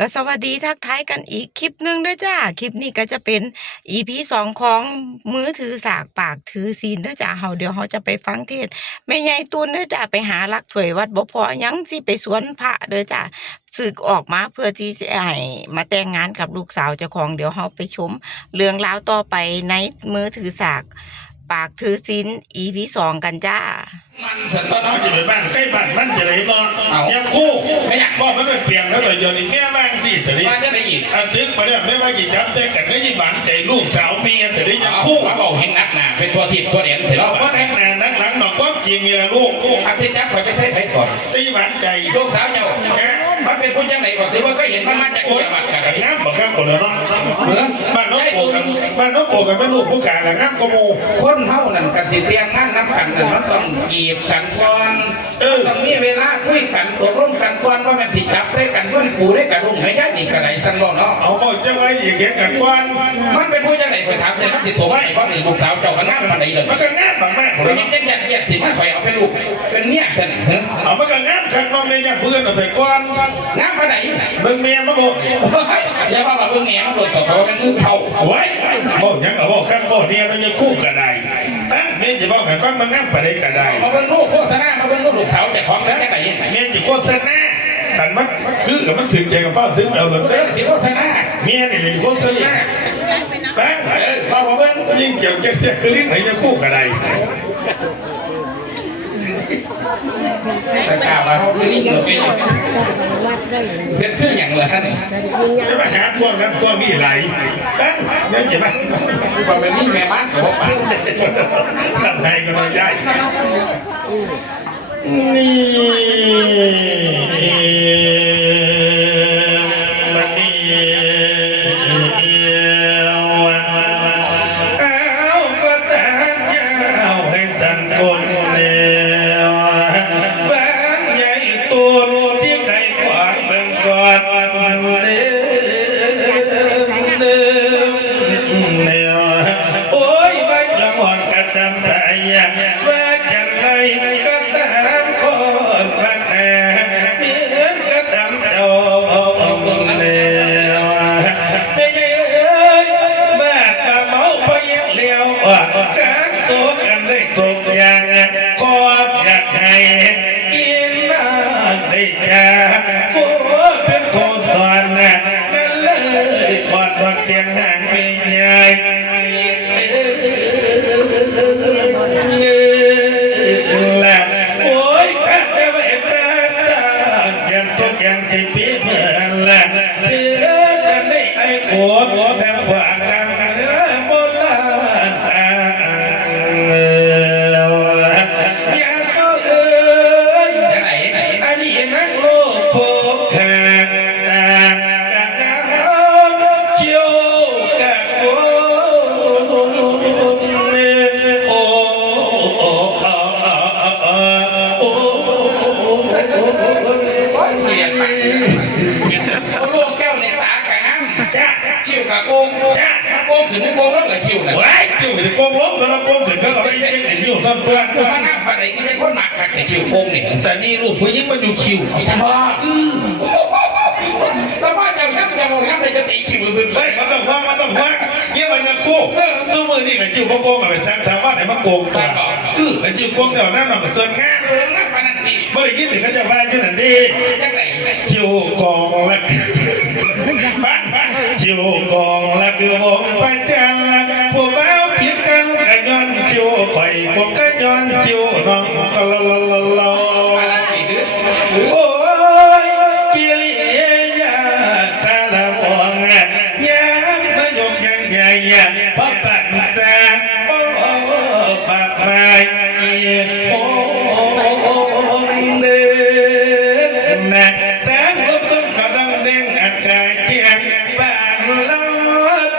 ก็สวัสดีทักทายกันอีกคลิปหนึ่งด้วยจ้าคลิปนี้ก็จะเป็น EP 2ของมือถือสากปากถือศีลเด้อจ้าเดี๋ยวเราจะไปฟังเทศน์แม่ใหญ่ตูนเด้อจ้าไปหาลักถ้วยวัดบ่พอยังสิไปสวนพระเด้อจ้าสึกออกมาเพื่อที่จะให้มาแต่งงานกับลูกสาวเจ้าของเดี๋ยวเราไปชมเรื่องราวต่อไปในมือถือสากปากถือศีล EP 2กันจ้ามันสันตอนน้อยจะไปบ้านใกล้บ้านมันจะไหนนอนยังคู่ไม่อยากบอกมันเป็นเปลี่ยนแล้วเลยเดี๋ยวนี้แม่บ้านสิจะได้บ้านจะได้ยินซึกมาเนี่ยไม่ว่ากี่จับใจกันไม่ยิ่งหวานใจลูกสาวเมียจะได้ยังคู่ว่าบอกให้นักหนาไปทัวทิพย์ทัวเดียนเถอะเราก็แน่นานนักหลังหนอกก็จริงมีละลูกอันที่จับคอยไปใช้ไผ่ก่อนจะยิ่งหวานใจลูกสาวเจ้ามันเป็นผู้ยังไหนก่อนถือว่าเคยเห็นมันมาจากเกี่ยบัตรกันงามบอกข้างคนละน้องบ้านน้องโกกันบ้านน้องโกกันไม่ลูกผู้การละงามกโมคนเท่านั้นกันสิเตียงนั่งนับกันนั่นมันต้องจีบกันก่อนต้องมีเวลาคุยกันตกลงกันก่อนว่ามันผิดจับใส่กันเพื่อนปูได้กันลงไม่ได้ดีกันไหนสันบ่เนาะเอาก็จะไว้อีกเห็นกันก่อนมันเป็นผู้ยังไหนไปถามเนี่ยมันติดโซ่ไว้เพราะนี่ลูกสาวเจ้ามันงามมาไหนเลยมันก็งามบางแม่มันยังจะยัดเยียดสิมันคอยเอาเป็นลูกเป็นเมียกันเอามันก็งามขันน้องเนี่ยเพื่อนเอาไปก่อนงามมาไหนเบิ่งเมียมาบอกอย่าว่าเบิ่งเมียมาบอกต่อเพราะมันคือเขาไว้บอกยังกับบอกข้างบอกเนี่ยมันจะคู่กันได้ฟังเมียจะบอกให้ฟังมันงามไปได้กันได้มาเบิ่งลูกโฆษณามาเบิ่งลูกสาวจะของแล้วจะไหนเมียจะโฆษณาแต่มันคือกับมันถึงใจกับฟ้าซึ้งเอาเลยเด้อสิโฆษณาเมียนี่เลยโฆษณาฟังมาเบิ่งยิ่งเจียวแจ๊เสียคือลิ้นไหนจะคู่กันได้แต่กล่าวมาเขาคือนี่เราเป็นชื่ออย่างไรท่านเนี่ยจะมาหาพวกนั้นพวกนี้ไหลฟังเนี่ยเจ็บไหมว่าเป็นนี่แม่บ้านของป้าทำไทยก็ไม่ได้ชิวกับโกงโกงถึงไม่โกงแล้วเลยชิวเลยว้ายชิวถึงโกงล้มตอนนั้นโกงถึงก็เราไม่เจ๊งอยู่ตอนตัวมันนั่งไปไหนก็ได้คนหนักขัดแต่ชิวโกงเนี่ยแต่นี่ลูกผู้หญิงมันอยู่คิวสบายแล้วว่าจะยับเลยจะตีชิวเลยเฮ้ยมันต้องว่าเยี่ยมมันจะโกงสู้มือนี่กับชิวโกงกับเป็นแซมถามว่าไหนมันโกงกว่าไอ้ชิวโกงเดี๋ยวนั่นหน่อยส่วนงานนั่งปนันตีเมื่อกี้ถึงเขาจะว่าขนาดนี้ชิวโกงและชิวกองละคือวงไปจันละพวกเราผิดกันกะย้อนชิวไปพวกกะย้อนชิวน้องกะละละละละโอ้ยกิริยาตาละวงยังมายกยังใหญ่พระปัญญาโอ้ปะไปโอ้เดินนะแต่ลมต้นกระดังเด้งอากาศเที่ยง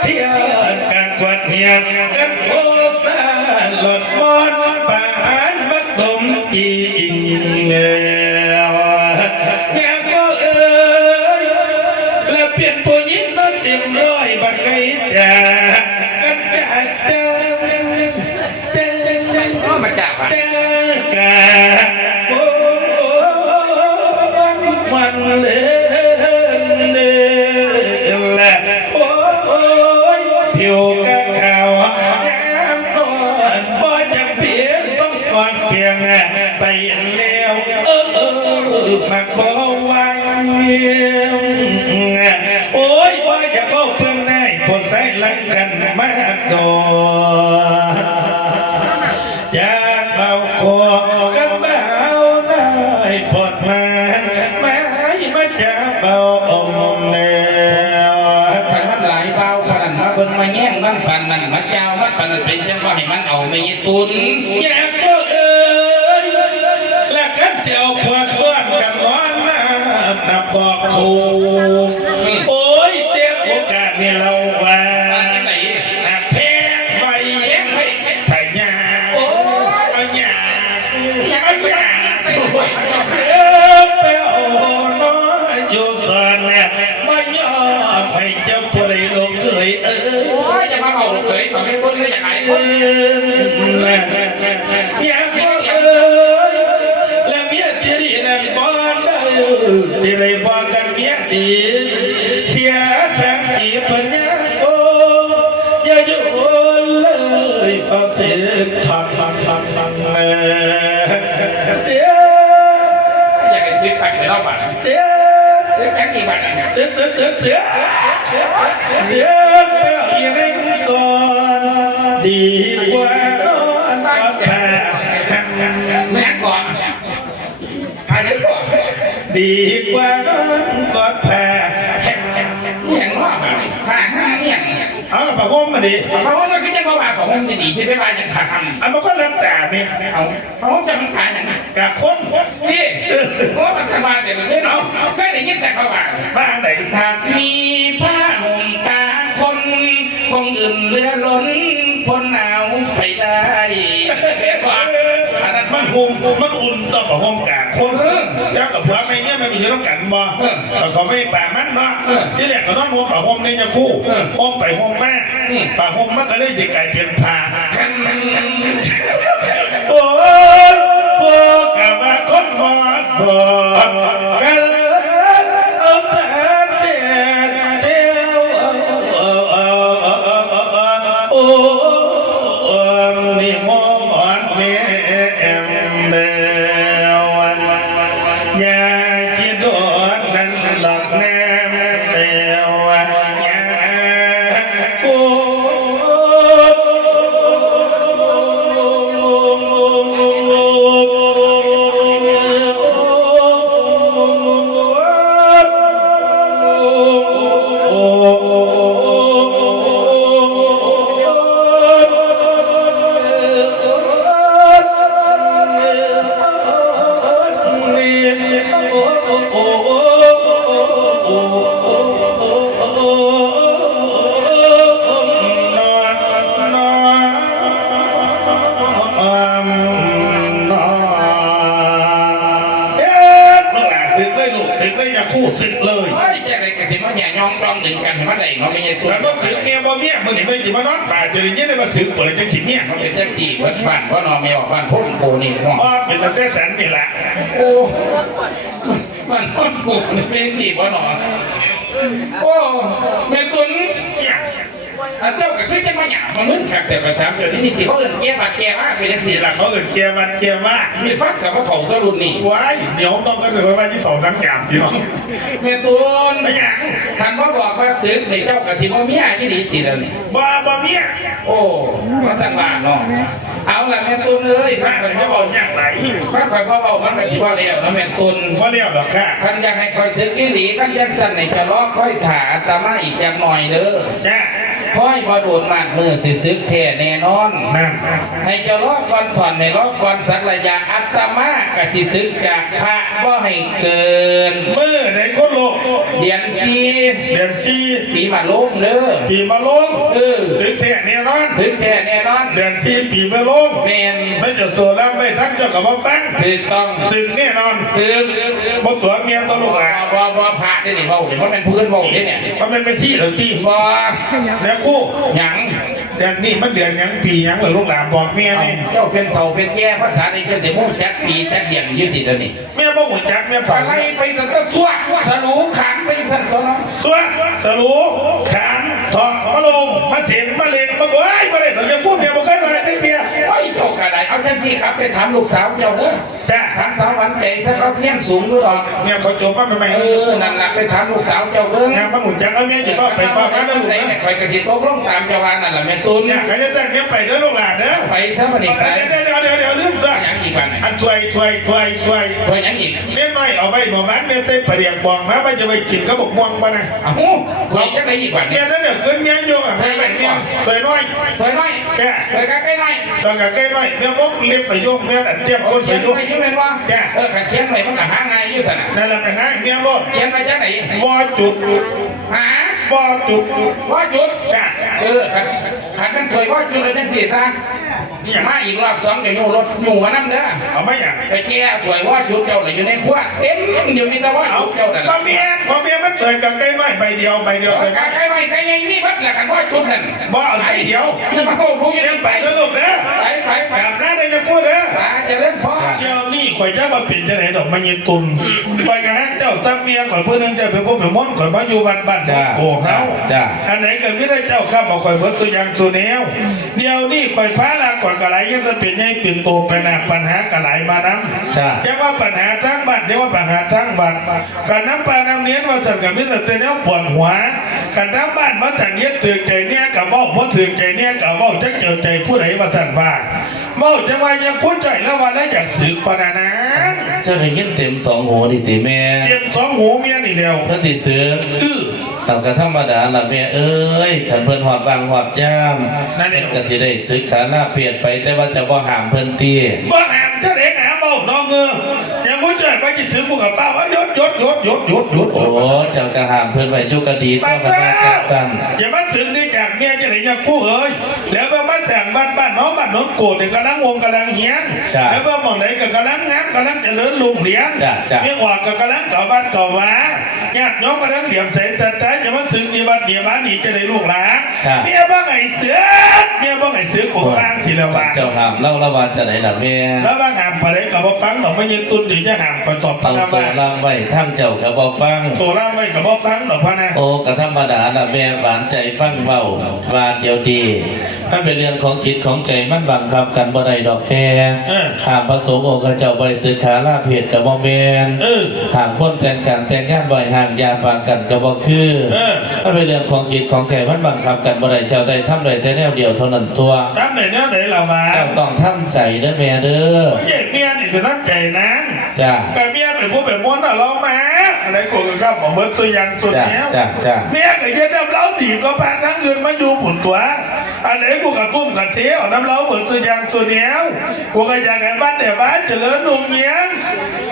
เที่ยวกันกวาดเหียนกันโคสานหลดมอนป่านบักดมจีอิงอยากก็แล้วเปลี่ยนผู้หญิงมาเต็มร้อยบักไก่จ่ากันจ่ามาจ่ากาโอ้วันเดิน โอ้ยว่าจะก็เพื่อนได้ผลใส่ลังกันมาดอจากเราขอกันเบาได้ผลมามาจะเบาอมแนว พันมันหลายเบาพันมาเบิ่งมาแย่งมันพันนั่นมาเจ้ามันพันนั่นเป็นจังว่าให้มันเอาไม่ยึดตุน อยากก็และกันเจ้าพวดก้อนกันร้อนนับบอกครูโอ้ยเต็มโอกาสนี่เราว่า จังไหน แพงไป แย่งไป ไถยา โอ้ เอาหยา อยาก เอา ไป หยา ใส่หวย เสือเปลวน้อยอยู่สอนแหละมายอมให้เจ้าผู้ใดลงเกยโอ้ยจะมาเอาเขยต่อไม่คนเลยอยากไอ้คน อยากก็และเมียที่ดีนั่นบ่ได้สิได้บอกกันเมียดีเสียสังสีปัญญาโอ้อย่าอยู่เลยฟังเสียงเสีย อยากให้ซื้อผักในรอบบ้าน เสีย ซื้อแค่กี่บาทเนี่ย เสียเปล่าอีนั่งสอนดีกว่านอนกับแพ้ แม่ก่อนใครจะก่อน ดีกว่านอนกับแพ้ อย่างว่าแบบผ้าห้าเนี่ย เอาผ้าห่มมาดิ เพราะว่ามันก็จะมาว่าของมันจะดีที่ไม่ว่าจะขาดทำ อันมันก็รับแต่นี่ เอาเพราะว่าจะมันขายอย่างไร กะคน นี่เพราะว่ามันสบายแต่เรื่องเนาะก็ได้ยินแต่เขาว่า บ้านไหน หากมีผ้าห่มตาคนคงอื่นเรือล้นพ้นหนาวไปได้แบบว่าอันนั้น มันห่มมันอุ่นต่อผ้าห่มกะคนเจ้ากับผัวไม่เงี้ยมันมีเรื่องกันบ่แต่เขาไม่ป่ามันเนาะที่แรกก็ต้องห่มผ้าห่มนี่จะคู่ห่มไปห่มมาผ้าห่มมันก็เลยจะกลายเป็นผ้าโอ้ยพวกกับว่าคนหอสอบกันเอาแต่เดียวโอ้นี่มองอ่อนแม่เอ็มเบลอย่าคิดโดนนั้นหลักแนมเบลอย่าโอ้คู่ศึกเลย เฮ้ยจะอะไรกันที่มันแย่ยองกลองดึงกันเห็นมันไหนเนาะไม่ใช่ตัว แล้วต้องศึกเมียบ่เมียมึงเห็นไหมจิมานอนป่าจะได้ยินได้มาศึกปวดเลยจะขิดเมีย มันเป็นแท็กซี่บ้านพ่อนอนไม่ออกบ้านพ่นโกนี่ห้อง อ๋อเป็นตั้งแต่แสนนี่แหละ โอ้บ้านพ่นโกนี่เป็นจีบว่านอนโอ้แม่ตุน เนี่ย อันเจ้าก็คือจะมาหยาบมามึนขับแต่ประทับเดี๋ยวนี้ที่เขาเอิ้นแก้บัดแก้ว่าเป็นยัง นี่ สี่ แหละเขาเอินเกียร์มันเกียร์ว่า มีฟัดกับว่าเขาตัวรุ่นนี้ ว้ายเดี๋ยวต้องก็ถือว่าที่สองทั้งหยาบทีเนาะ แม่ตุน ไม่หยัง ท่านว่าบอกว่าซื้อในเจ้ากับที่ว่ามีอะไรที่ดีติดแล้วนี่ บ่เมีย โอ้มาสั่งบ้านเนาะเอาละแม่ตุนเอ้ย ข้า ข้า เค เค ย ย บ บอก อกอย่างไร ข้าเคยบอกมันก็ที่ว่าแล้วนะแม่ตุน ว่าเรียกหรอกค่ะ ท่านอยากให้คอยซื้อกิริท่านยังสั่นในจะล้อค่อยถาตามาอีกจังหน่อยเด้อ จ้า ค่อยมาโดนมากมือสิซึกแท้แน่นอน นั่น ให้เจะล้อก่อนถอนในล้อก่อนสักระยะอัตมากะสิซึกจากพระว่าให้เกิน มือในคนโลก เดือนชี เดือนซี ปีมาลมเด้อ ปีมาลง ศึกแท้เนี่ยนอน ซึกแท้แน่นอน เดือนซีปีมาลง เมน ไม่จะโซแล้วไม่ทั้งเจ้ากับบ่ฟัง ถูกต้อง ศึกแน่นอน ซึก บ่ตัวเมียตัวลูกหลาน ว่าพระได้นี่เบาเนี่ยมันเป็นพื้นเบาเนี่ย มันเป็นไปที่หรือที่ บ่ แล้วกู หยัง เดือนนี้มันเดือนหยังปีหยังเหรอลูกหลานบอกเมียนี่ เจ้าเป็นเถ่าเป็นแก่ภาษาในเจ้าจะมุ่งจักปีจักเหี่ยงอยุติแล้วนี่ เมียบ่หุ่นจักเมียถอ อะ น ไรไปแต่ก็สวกสรูขังเป็นสันตัวน้อง ส่วนสรูขานทองมะลงมาเสียงมะเร็งมาโอ้ยมาเร็งเราจะพูดเมียบ่เคยมาจังเพีย ไอ้เจ้ากระไดเอา จังสิกลับไปถามลูกสาวเจ้าเด้อ จ้า ถามสาวหวานใจถ้าเขาเลี้ยงสูงอยู่หรอก เนี่ยเขาจบมาใหม่ๆ นั่นแหละไปถามลูกสาวเจ้าเบิ่ง งานพระหมุนจักเอาเนี่ยจะต้องไปฝากร้านนะลูก ไหน นะ คอยกระสิตกลงตามเจ้าวานั่นแหละแม่ตูน เนี่ยใครจะแต่งเนี่ยไปเด้อลูกหลานเด้อ ไปซะบัดนี้ไป เดี๋ยวลืมตัว ยังอีกวัน อันช่วย ไปยังอีก เล่นน้อยเอาไว้บอกมันเนี่ยเต้ประเดี๋ยวบอกมาว่าจะไปกินก็บอกม่วงป่ะนะ เอ้าไปจังได๋อีกวัน เนี่ยนั่นเดี๋ยวขึ้นเนี่ยโยกอ่ะไปเนี่ยช่วยน้อย ไปน้อย แก ไปใกล้ๆหน่อย ตอนกับใกล้น้อยเนี่ยพวกเล็บไปโยกเนี่ยอันเทียบคน เขี ไป ยน โยก ไว้อยู่แม่นว่าขันเขียนไว้มันก็หาง่ายอยู่ซั่นน่ะ นั่นแหละไปให้เนี่ยรถ เขียนไว้จังได๋ บ่จุด หา บ่จุด ว่าหยุด จ้า ขันมันเคยว่าหยุดแล้วจังซี่ซะนี่มาอีกรอบ2จะอยู่รถอยู่มานำเด้อ เอาไม่อย่าง ไปแก้ถวยว่าหยุดเจ้าน่ะอยู่ในครัวเต็มอยู่มีแต่ว่าห เอา ยุดเจ้านั่น พอเมียมันเปิดกับใกล้น้อยใบเดียวเคย ใกล้ไว้ใกล้ใหญ่มีบัดละคันว่าหยุดนั่น บ่เอาใบเดียว จะมาเอารู้อยู่ใน ไป ไป แล้วลูกเด้อ ไป กลับหน้าได้จะพูดเด้อ ตาจะเล่นพ่อ เดี๋ยวนี่ข่อยจะมาเปลี่ยนจะไหนดอกมันยินตุนไปกับฮักเจ้าซักเมียข่อยเพื่อนนึงจะไปพบไปม่อนข่อยมาอยู่บ้านโอ้เขาอันไหนก็ไม่ได้เจ้าข้ามเอาข่อยเบิดสุยังสุแนวเดี๋ยวนี่ข่อยพาลาข่อยกระไรยังจะเป็นใหญ่เป็นโตไปนะปัญหากระไรมาน้ำจะว่าปัญหาทั้งบ้านเดี๋ยวว่าปัญหาทั้งบ้านกันน้ำปลาน้ำเลี้ยงว่าสั่งกับมิตรเตเนี่ยปวดหัวกันทั้งบ้านมาสั่งเลี้ยงถือใจเนี่ยกับว่าพอถือใจเนี่ยกับว่าจะเจอใจผู้ใดมาสั่งบ้าเมื่อจะว่ายังคุ้นใจแล้ววันนั้นอยากสืบปนานะ เจ้าได้ยินเต็มสองหัวดิติแม่ เตรียมสองหูเมียนี่เร็ว เพื่อติเสือตามกระธรรมดาล่ะแม่เอ้ยขันเพิ่นหอดบางหอดย่ามเพิ่นก็สิได้ศึกขาลาเปลี่ยนไปแต่ว่าจะบ่ห้ามเพิ่นตี บ่แหมเจ้าเด็กแหมบ่น้องเงือยังคุ้นใจไปจิตถึงผู้กับป้าว่าหยุด โอ้เจ้ากระห้ามเพิ่นไว้อยู่กะดีเจ้าคณะจักสั่น อย่ามาถึงนี่จากเมียจะไหนยังคู่เอ้ยแล้วมาบ้านแต่งบ้านน้องบ้านน้องโกดเนี่ยกำลังวงกำลังเฮียนแล้วก็มองไหนก็กำลังงานกำลังเจริญลุงเลี้ยงเมียออกก็กำลังเก่าบ้านเก่าว้าญาติน้องกำลังเหลี่ยมเสนสัตย์จะมาถึงมีบ้านเมียบ้านนี่จะได้ลูกหลานเมียบ้างไงเสือกูบ้างสิละบ้าง เจ้าห้ามเล่าละว่าจะไหนล่ะแม่ แล้วบ้างหามไปเลยกับบ่ฟังดอกไม่ยืนตุนถึงจะหามก็ตอบพ เอา นัก โซ บ้าน ล่างไว้ทั้งเจ้าก็บ่ฟัง โซล่าไม่กับบ่ฟังดอกพนัก โอ้กระธรรมดาล่ะแม่หวานใจฟังเว้าว่าเดียวดีถ้าเป็นเรื่องของจิตของใจมันบังคับกันบ่ได้ดอกแม่หากประสงค์องค์เจ้าใบสึกขาลาเพศกับบ่แม่นหากคนแต่งกันแต่งงานบ่อยห่างยาปางกันก็บ่คือถ้าเป็นเรื่องของจิตของใจมันบังคับกันบ่ได้เจ้าได้ทำได้แต่แนวเดียวเท่านั้นตัว ทำไหนเนื้อไหนเรามา เจ้าต้องทำใจเด้อแม่เด้อ เย่เมียนี่คือน้ำใจนะ จ้า แต่เมียไปพูดไปม้วนอ่ะเรามาอะไรกูก็ข้ามของเบิร์ตตัวยังสุด จ้า เนี้ย จ้า เมียก็ยืนน้ำเล้าดีก็พาทั้งเงินมาอยู่ผุนตัวอะไรกูกับตุ้มกับเที่ยวน้ำเล้าเบิร์ตตัวยังสุดเนี้ยกูก็อยากให้บ้านเดี๋ยวบ้านเจริญนุ่งเงี้ย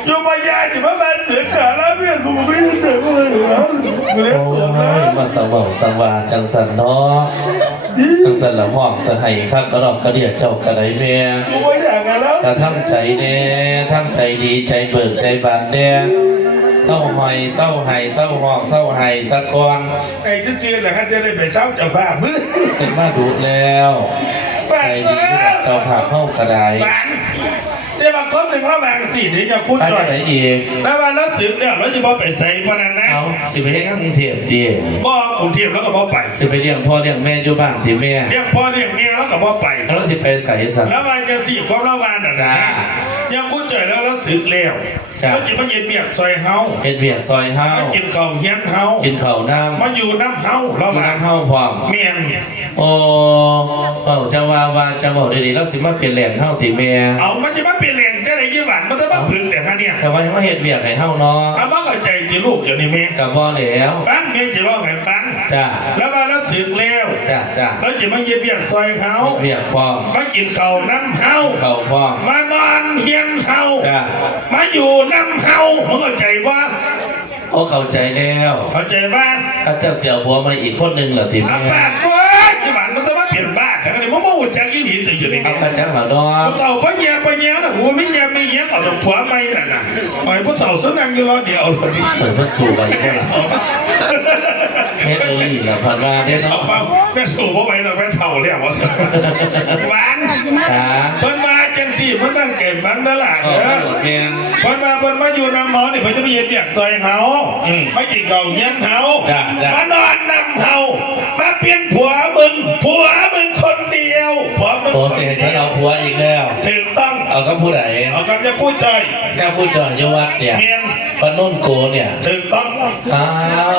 อยู่มายาที่บ้านเสือขาแล้วเมียกูไม่ได้เจอเลยหรอกูเลี้ยง โอ้ ตัวนะ ยมาสวาสังวาจังสันเนาะจังสันละห้องสะให้ครับกระดอกกระเดียดเจ้ากระไดแม่ กูไม่อยากกันแล้ว กระทำใจแน่ทำใจดีใจเบิกใจบานแน่เศร้าหอยเศร้าไห้เศร้าห้องเศร้าไห้สักก่อน ไอ้ที่จีนแหละเขาจะได้ไปเช้าเจ้าภาพมือ เป็นมาดูแล้วใจดีเจ้าภาพเข้ากระได บ้านเจ้าบางคนหนึ่งแล้วบางสี่นี่จะพูด ไป จ่อย ไหนอีก แล้ววันแล้วสึกเนี่ยเราจะบอกเป็นใส่พนันนะ เอาสิไปเลี้ยงกรุงเทพจี บอกกรุงเทพแล้วก็บอกไป สิไปเลี้ยงพ่อเลี้ยงแม่อยู่บ้านที่แม่ เรียกพ่อเรียกเมียแล้วก็บอกไป แล้วสิไปใส่สัน แล้ววันจะสี่ความละวันอ่ะ จ้า นะยังพูดจ่อยแล้วแล้วสึกแล้ว จ้า แล้วจิมาเย็นเบียกซอยเฮา เฮ็ดเวียกซอยเฮา มากินข้าวเฮียนเฮา กินข้าวน้ำ มาอยู่น้ำเฮาแล้ว อยู่ ว่า น้ำเฮาพร้อม เมียน โอ้จะว่าจะบอกดีๆแล้วสิมาเปลี่ยนแหล่งเฮาที่แม่ เอามันจะมาเปลี่ยนแหล่งจะไหนยี่หวันมันจะมาพึ่งแต่ฮะเนี่ย ก็ว่าให้มาเฮ็ดเวียกให้เฮาเนาะ เอามาเข้าใจที่ลูกอยู่นี่เมีย ก็บ่แล้ว ฟังเมียจะบอกไงฟัง จ้า แล้วมาแล้วสึกแล้ว จ้า แล้วจิมาเย็นเบียกซอยเฮา เวียกพร้อม มากินข้าวน้ำเฮา เข้าพร้อม มานอนเฮียนเฮา จ้า มาอยู่น้ำเฮามึงเข้าใจว่า โอ้เข้าใจแล้ว เข้าใจว่า ถ้าเจ้าเสียผัวมาอีกคนหนึงเหรอที่ อา แม่ ปาดว่าจีบันมันจะมาเปลี่ยนบ้านทั้งนี้มึงมาหุ่นจังยี่หลีตื่นอยู่นี่ เอากระจังเหรอเนาะ ผู้เฒ่าพ่อแย่นะหัวไม่แย่ไม่แย่เอาดอกผัวไม่น่ะนะไอ้ผู้เฒ่าสนั่งอยู่รอเดียวเลย เปิดเพิ่นสู่ไปอีกแล้วแม่เอ้ยล่ะพันว่าเด้ เอา เนาะ เปล่าแม่สู่พ่อไปเราแม่เฒ่าแล้ววะหวาน จ้า เพิ่นมาจังสี่มันตั้งเก็บฟังนั่นแหละ อ๋อ เด้อ แม่น เพิ่นมาอยู่น้ำหมอนี่เพิ่นจะไปเย็นเบียกซอยเฮาไม่กินเก่าเย็นเฮา จ้ะ มานอนน้ำเฮามาเปลี่ยนผัวมึงคนเดียวผัวมึง โอ้ คน เสีย เดี ฉัน ยว เอาผัวอีกแล้ว ถูกต้อง เอากับผู้ใด เอากับจะพูดใจ แค่ผู้จอยวัดเนี่ย เมียน ปะนุ่นโกเนี่ย ถึงต้อง อ้า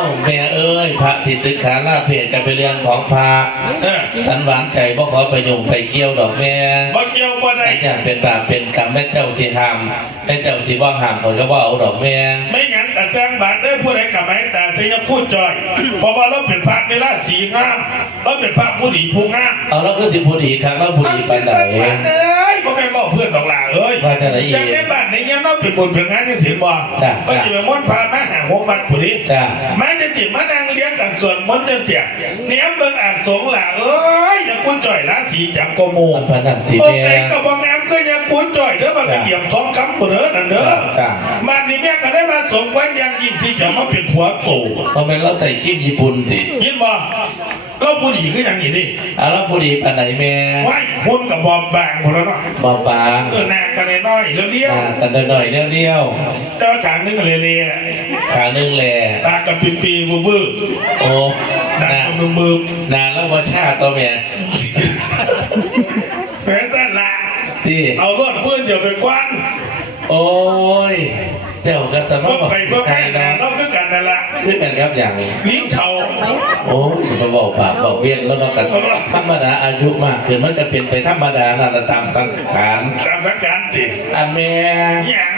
วแม่เอ้ยพระที่ศึกขาลาเพศกันเป็นเรื่องของพระ สันหวานใจบ่ขอไปยุ่งไปเกี่ยวดอกแม่ บ่เกี่ยวบ่ได้ สัญญาเป็นบาปเป็นกรรมแม่เจ้าสิห้ามแม่เจ้าสิบ่ห้ามข่อยก็บ่เอาดอกแม่ ไม่หยังแต่แจ้งบาทได้ผู้ใดกับไหมแต่สิจะพูดจอยเพราะว่าเราเป็นพระเวลาสีงามเราเป็นพระผู้ดีผู้งาม เอาแล้วก็สิผู้ดีครั้งแล้วผู้ดีปานใด เอ้ยพ่อแม่บอกเพื่อนตอกหล่าเอ้ย ว่าจะไหนอีก จากในบ้านในเงี้ยเราเป็นบุญเป็นงานยังสิบ่ จ้ะ ก็จะไปม้วนพามาหาหงมันผู้นี้ จ้า แม้จะจิตมานั่งเลี้ยงกันส่วนมนต์เดือเสียเนี้ยเบิ่งอ่างสงหล่าเอ้ยอย่าคุณจ่อยราศีจับโกโม มันพนันสิ โอ แม่ เคก็บอกงามก็ยังคุณจ่อยเด้อมันก็เหยียบท้องคำเบ้อนั่นเด้อ จ้ะ บ้านนี้แม่ก็ได้มาสมควรอย่างยิ่งที่จะมาเป็นผัวโต เพราะแม่นเราใส่ครีมญี่ปุ่นสิ ยินบ่เราผู้ดีคืออย่างนี้ดิ เอาแล้วผู้ดีปานใดแม่ ไว้หุ่นกับบอบบางคนละเนาะ บ่บาง หน้ากันน้อยๆเลี้ยว กันหน่อยๆเลี้ยว ๆแต่ว่าขางนึงเละ ๆขาหนึงแหละ ๆตากับปีๆวื้อ โอ้ ๆดัก นา กับมือ นาแล้วว่าชาตัวแม่ ๆแม่แต่ละ ที่ เอารถเพื่อนเดี๋ยวไปกว้าน โอ้ย เจ้าก็สม พวก บอก ไปพวก ใคร แม่ นะ เราคือกันนั่นละ คือกันครับอย่าง ลิ้นเฉา โอ้ยเขาบอกปากบอกเวียนแล้วเรากันธรรมดาอายุมากขึ้นมันจะเป็นไปธรรมดาน่ะตามสังขาร ตามสังการสิ อันแม่ อย่าง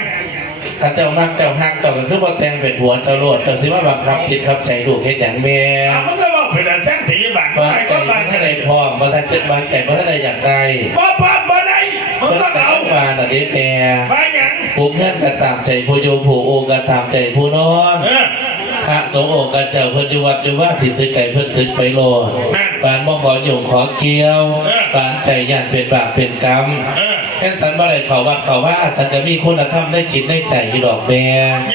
ข้าเจ้ามักเจ้าฮักเจ้าก็คือบ่แต่งเป็นหัวเจ้าโลดเจ้าสิมาบังคับคิดขับใจลูกเฮ็ดหยังแม่ เอามันก็บอกเป็นอาจารย์ถีบางก็ บาง ไอ้ ใจ ก็บาง บ่ทันได้พร้อมบ่ทันเจ็บบางใจบ่ทันได้อยากได้ บ่ป้าบ่ได้มึงต้องเอา ว่าน่ะเด้แม่ บ้าหยัง ผู้เพื่อนก็ตามใจผู้อยู่ผู้โอก็ตามใจผู้นอน เออ พระสงฆ์องค์ก็เจ้าเพิ่นอยู่วัดอยู่ว่าสิซื้อไก่เพิ่นซื้อไปโลด นั่น ปานบ่ขอยุ่งขอเกี่ยว เออ ปานใจย่านเป็นบาปเป็นกรรม เออ แค่สันบ่ได้เข้าวัดเข้าว่าสันก็มีคุณธรรมได้คิดในใจอยู่ดอกแม่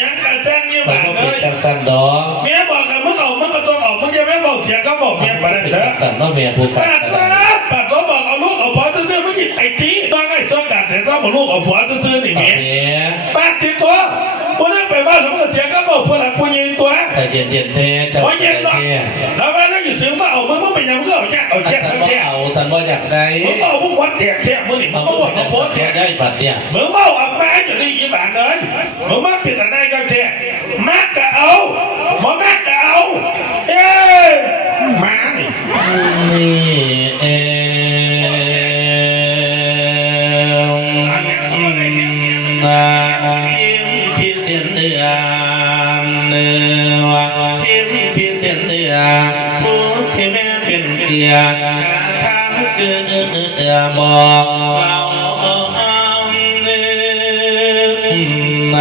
ยังอาจารย์ยี่ มัน บาท บ่ เล เป็น ย จังซั่นดอก เมียบอกกับมึงเอามึงก็ต้องออกมึงจะไม่บอกเสียก็บอกเมียไปนั่น เป็น เด้อ จังซั่นเนาะแม่ผู้ขา ปาด ก็ จ้า ได้ ปาดก็บอกเอาลูกเอาผัวตื้อๆมึงหยิบไอ้ตีต้องไอ้ตัวกัดเสร็จแล้วบอกลูกเอาผัวตื้อๆนี่ แม่ เมียปาดติดตัวกูนึกไปว่าหลวงพ่อเสียก็บอกพวกหลังกูยิงตัว แต่เย็นๆแน่เจ้า พอเย็น ใจ เนาะ แม่ แล้วว่าแล้วอยู่ซื้อมาเอามึงเป็นยังมึงเอาแจ๊เอา สั แจ๊ น เอา บ่ แจ๊ เอาสันบ่อยากได้ มึงเอาพวกวัดแตกแจ๊มึงนี่มึงก็บอกเอาผัวแตก ได้บัดเนี่ย มึงเมาออกมาอยู่นี่ยี่บาทเลยมึงมาปิดอะไรกันแท้มากกะเอาหมอมากกะเอาเฮ้ยมานี่ นี่เอง อันนี้เอาอะไรเนี่ย นาพิมพิเศษเสือเนื้อพิมพิเศษเสือผู้ที่แม่เป็นเกียรติทางเกิดบอกเราเนื้อ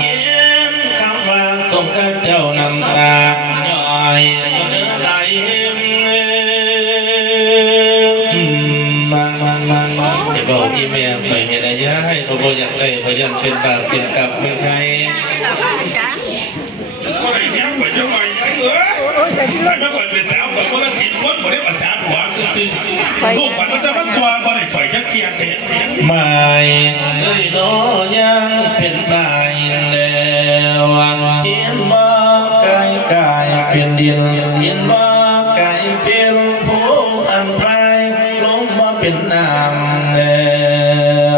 เย็นคำว่าสมกับเจ้านำตาย่อยเนื้อไหลไอ้บอกอีเมลไปเห็นอะไรให้เขาบอกอยากได้เขายันเป็นบาปเป็นกรรมไม่ไง ก็ไอ้เนี้ยกว่าจะมาอย่างเอ้ยแต่เมื่อก่อนเป็นสาวก่อนคนละ10 คนหมดได้มาสามหัวคือลูกฝันว่าจะมาชัวร์ก่อนไอ้ข่อยจะเคลียร์เตะ ไม่เลยน้อยังเป็นใบแล้วเห็นบ่กายกายเป็นดินเห็นบ่กายเป็นผู้อันไฟลมบ่เป็นน้ำแล้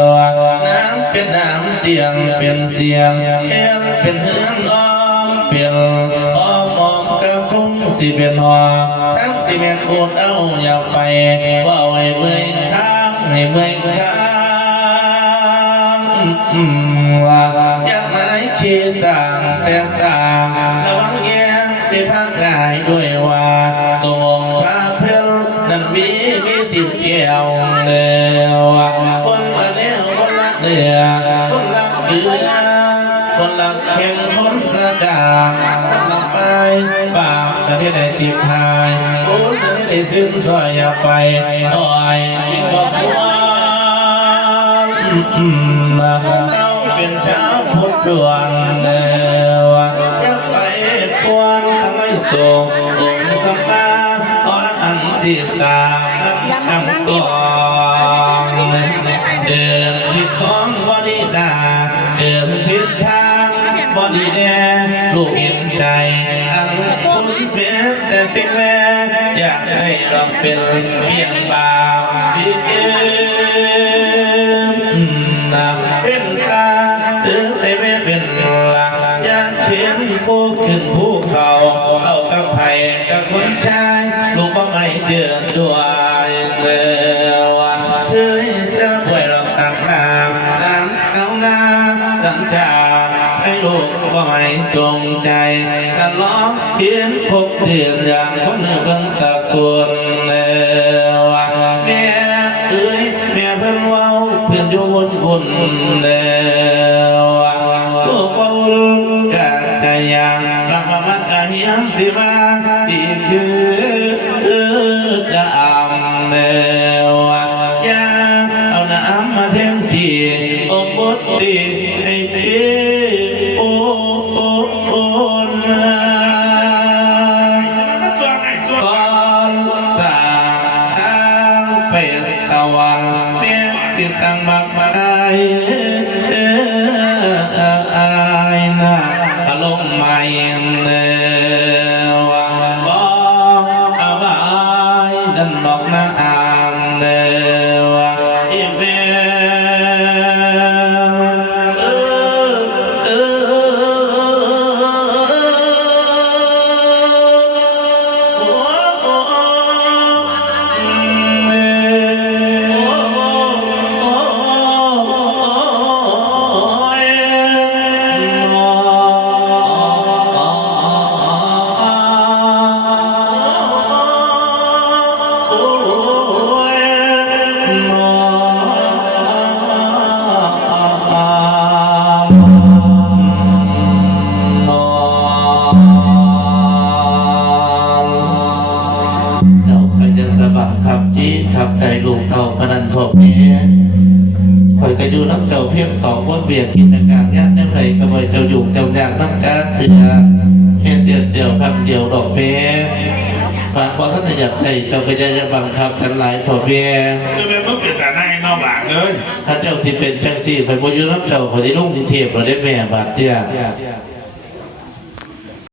วน้ำเป็นน้ำเสียงเป็นเสียงเอ็นเป็นเฮือนอ้อมเป็นอ้อมอ้อมก็คงสิเป็นหอทั้งสิเม็ดอุดเอาอย่าไปว่าไว้เมื่อยข้างให้เมื่อยข้างว่าอยากไม่คิดต่างแต่สางระวังแย่งสิพักง่ายด้วยว่าทรงพระเพื่อนนั้นมีสิทธิ์เกี่ยวเดียวคนละแนวคนละเดือคนละเกลือคนละเข็มคนละดาบคนละไฟบาปแต่ที่ไหนจีบทายกูแต่ที่ไหนสิ้นซอยอย่าไปอ่อยสิ่งบอกว่าเราเป็นชาวพุทธดวงเดียวอย่าไปควรทำให้สูงองค์สัมมาอ่อนอันศีรษะนำก่อนเดินผิดของวดีดาเดินผิดทางวดีแดลูกเห็นใจอันคุณเป็นแต่สิ่งแม่อยากให้เราเป็นเพียงบ่าวพี่เอ็มน คบเทียนอย่างคนหนึ่งเบิ่งตะโกนแล้วแม่เอ้ยแม่เพิ่นเว้าเพิ่นอยู่วุ่นแล้วลูกเว้ากะใจยังระมัดระเหียงสิมาอีกคือจะอำแล้วอย่าเอาน้ำมาเทงที่อบบุตรีให้พี่โอ้ก่อนสร้างเป็นตะวันเมียสิสั่งมากมายนะอารมณ์ใหม่บอกเอาไว้ดันดอกน้ำอีเมเจ้าใครจะสะบักขับจี้ขับใจลูกเท่าพนันทบเนี้ยคอยกระยูน้ำเจ้าเพียงสองคนเบียดกิจการญาติแนวไหนขโมยเจ้าอยู่เจ้าอยากน้ำจ้าเถื่อเพียงเสียวคำเดียวดอกเบี้ยฝากบอกท่านอยากให้เจ้าก็จะบังคับฉันหลายทบเบี้ย จะเป็นเมื่อเปลี่ยนแต่หน้านอกบาทเลย ข้าเจ้าสิเป็นจังสี่ไปบ่อยู่น้ำเจ้าขอสิลุ่งที่เทียบเราได้แม่บาดเดีย